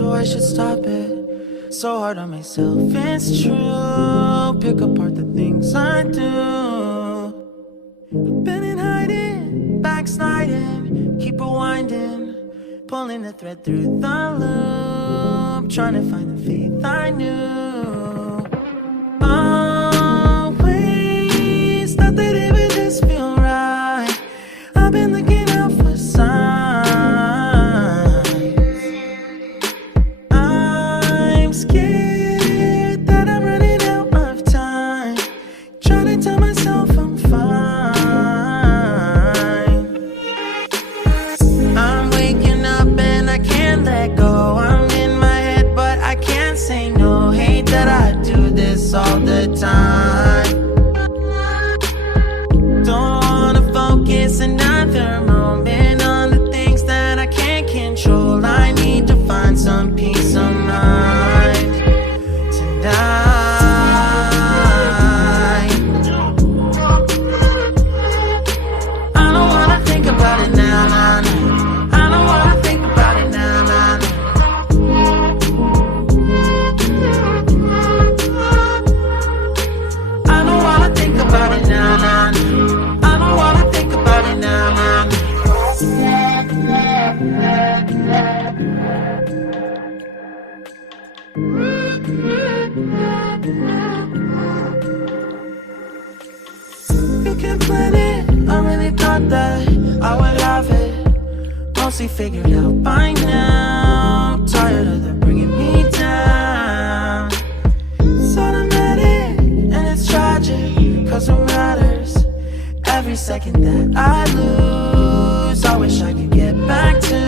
so I should stop it. So hard on myself, it's true. Pick apart the things I do. Been in hiding, backsliding, keep rewinding, pulling the thread through the loop, trying to find the faith I knew. Always thought that it would just feel right. I've been looking out for signs. I'm scared that I'm running out of time, trying to tell myself I'm fine. I'm waking up and I can't let go. I'm in my head but I can't say no. Hate that I do this all the time. Don't wanna focus another moment on the things that I can't control. I need to find some peace of mind tonight. I don't wanna think about it now, nah, nah. I don't wanna think about it now, nah, nah. I don't wanna think about it now, nah, nah. I don't wanna think about it now, nah, nah. You can plan it, I really thought that I would have it mostly figured out by now. Tired of them bringing me down. It's automatic and it's tragic, cause what matters every second that I lose, I wish I could get back to